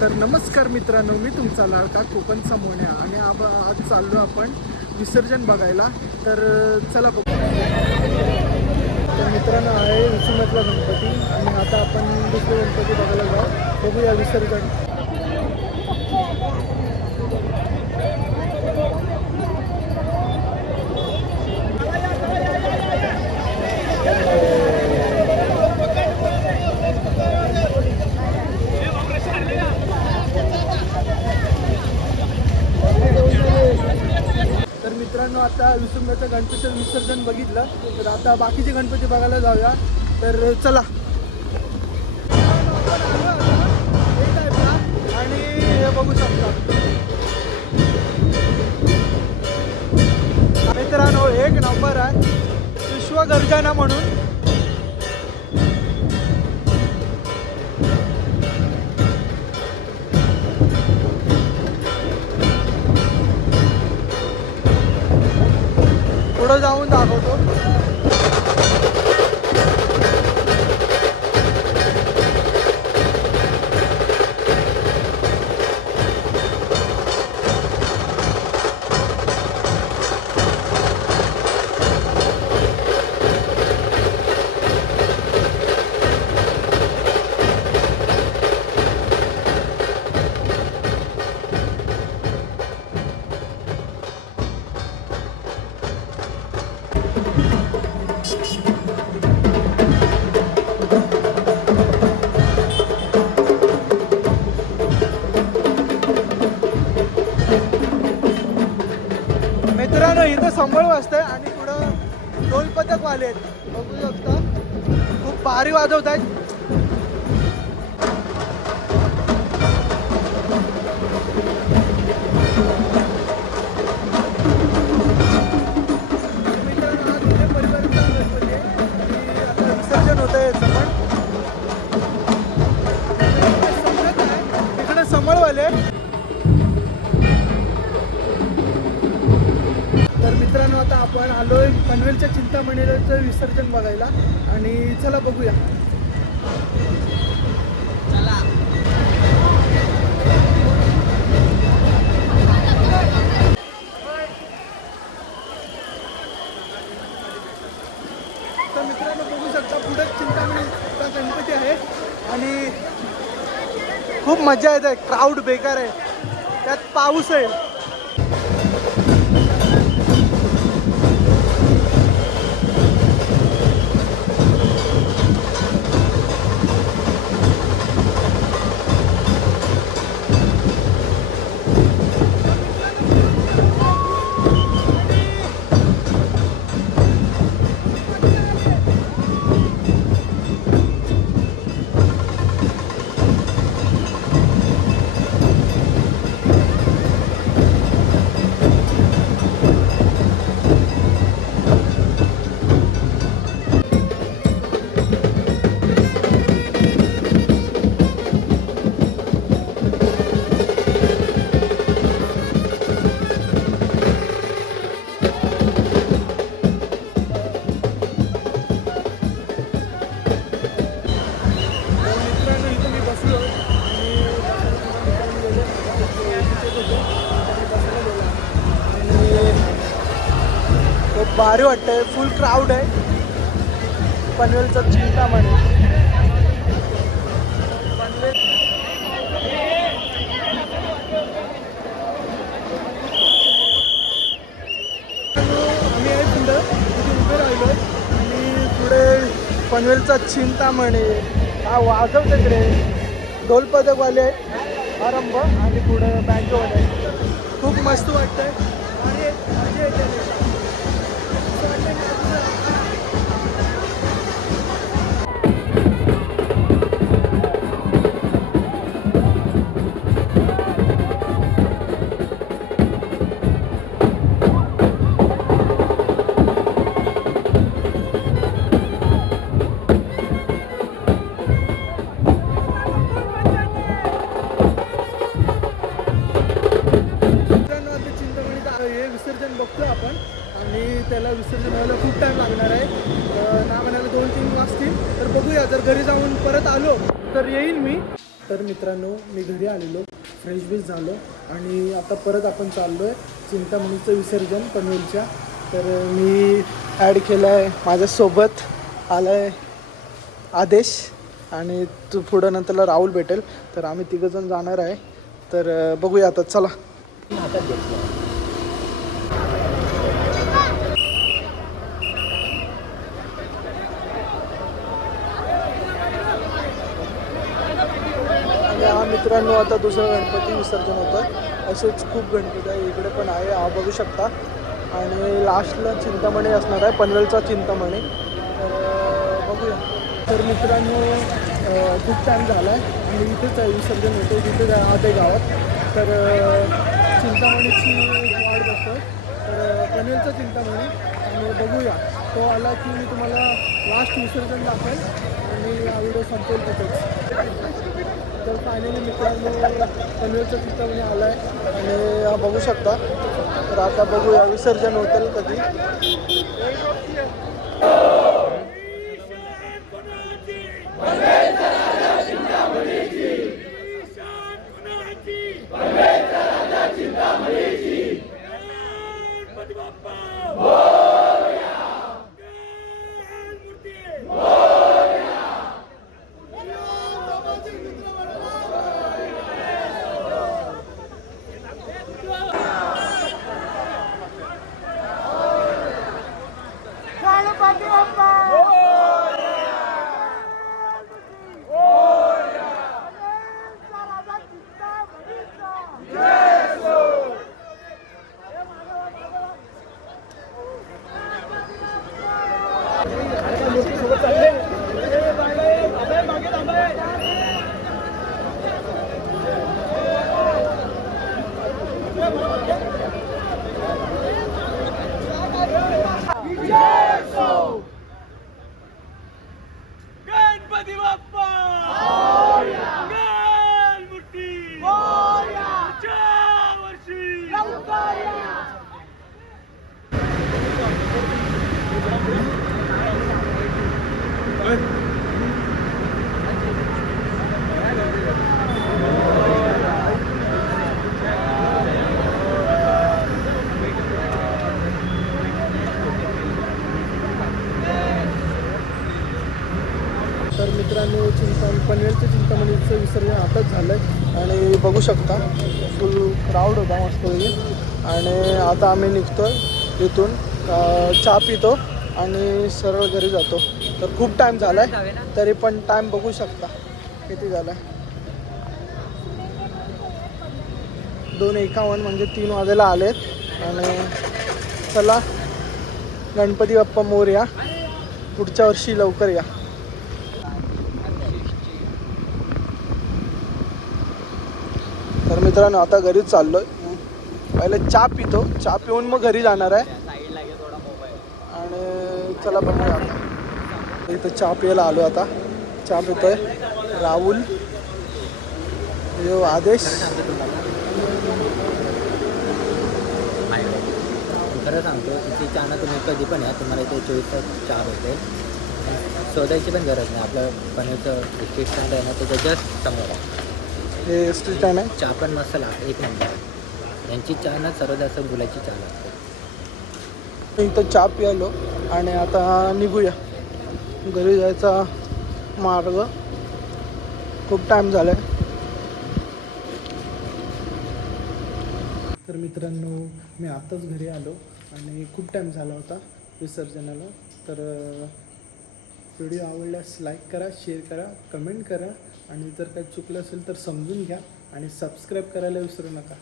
तर नमस्कार मित्रांनो मी तुमचा लाडका कोकण समोण्या आणि आब आज चाललो आपण विसर्जन बघायला. तर चला बघू. तर मित्रांनो आहे विसुमतला गणपती आणि आता आपण दुसरे गणपती बघायला जाऊ. बघूया विसर्जन. मित्रांनो आता विसुंबाचं गणपतीचं विसर्जन बघितलं. तर आता बाकीचे गणपती बघायला जाऊया. तर चला. आणि हे बघू शकता. मित्रांनो एक नंबर आहे. विश्वगर्जना म्हणून संबळ वाजतंय आणि पुढं ढोल वाले आहेत. बघू शकता. खूप भारी वाजवत आहेत मित्रांनो आता आपण आलोय पनवेलच्या चिंतामणीचं विसर्जन बघायला. आणि चला बघूया. तर मित्रांनो बघू शकता पुढे चिंतामणीचा गणपती आहे. आणि खूप मजा येते. क्राऊड बेकार आहे. त्यात पाऊस आहे. आणि भारी वाटतंय. फुल क्राऊड आहे. पनवेलचं चिंतामणी पनवेल आम्ही आहे पुढं. तिथे उभे राहिलो. आणि पुढे पनवेलचा चिंतामणी हा वाजवते इकडे ढोलपदकवाले. आरंभ आणि पुढे आहेत खूप मस्त वाटतंय. आणि मजा येते आणि विसर्जन व्हायला खूप टाईम लागणार आहे. ना म्हणायला दोन तीन वाजतील तर बघूया जर घरी जाऊन परत आलो तर येईल मी. तर मित्रांनो मी घरी आलेलो. फ्रेश बीस झालो. आणि आता परत आपण चाललो आहे चिंतामणीचं विसर्जन पनवेलच्या. तर मी ॲड केलं आहे माझ्यासोबत आला आहे आदेश आणि तू पुढं नंतरला राहुल भेटेल. तर आम्ही तिघंजण जाणार आहे. तर बघूया आता. चला हातात घेतलं आणि हा मित्रांनो आता दुसरं गणपती विसर्जन होतं असेच खूप गणपती आहे इकडे पण आहे बघू शकता. आणि लास्टला चिंतामणी असणार आहे पनवेलचा चिंतामणी. तर बघूया. तर मित्रांनो खूप टाईम झाला आहे आणि इथेच आहे विसर्जन होतं तिथेच आहे गावात. तर चिंतामणीची वाढ बघतो तर पनवेलचा चिंतामणी. आणि बघूया तो आला की मी तुम्हाला लास्ट विसर्जन दाखवेल. आणि हा व्हिडिओ संपेल तिथेच तर फायनली मित्रांनो पनवेलचं चिंतामणी आला आहे आणि हा बघू शकता. तर आता बघूया विसर्जन होतं कधी. गणपती बाप्पा गणमूर्ती पुढच्या वर्षी तर मित्रांनो चिंता पनवेलचं चिंतामणीचं विसर्जन आताच झालं आहे आणि बघू शकता फुल क्राऊड होता मस्त आणि आता आम्ही निघतो इथून चहा पितो आणि सरळ घरी जातो. तर खूप टाईम झाला आहे तरी पण टाईम बघू शकता. किती झाला दोन एकावन्न म्हणजे तीन वाजायला आलेत. आणि चला गणपती बाप्पा मोरया पुढच्या वर्षी लवकर या. तर मित्रांनो आता घरीच चाललोय. पहिले चहा पितो. चहा पिऊन मग घरी जाणार आहे. आणि चला बघूया. आता इथं चहा प्यायला आलो आता. चहा पितोय. राहुल. यो आदेश. खरं सांगतो इथे चहा ना तुम्ही कधी पण या तुम्हाला इथे चोवीस तास चहा भेटेल. शोधायची पण गरज नाही आपलं पनवेलचं स्ट्रीट स्टँड आहे ना त्याच्या जस्ट समोर आहे. हे स्ट्रीट स्टँड आहे? चहा पण मस्त लागते एक नंबर. आहे यांची चहा ना सर्वात जास्त गुलाची चहा लागते. इथं चहा प्यायलो आणि आता निघूया. घरी जायचा मार्ग खूप टाईम झाला आहे तर मित्रांनो मी आताच घरी आलो आणि खूप टाईम झाला होता विसर्जनाला. तर व्हिडिओ आवडल्यास लाईक करा शेअर करा कमेंट करा आणि जर काही चुकलं असेल तर समजून घ्या आणि सबस्क्राईब करायला विसरू नका.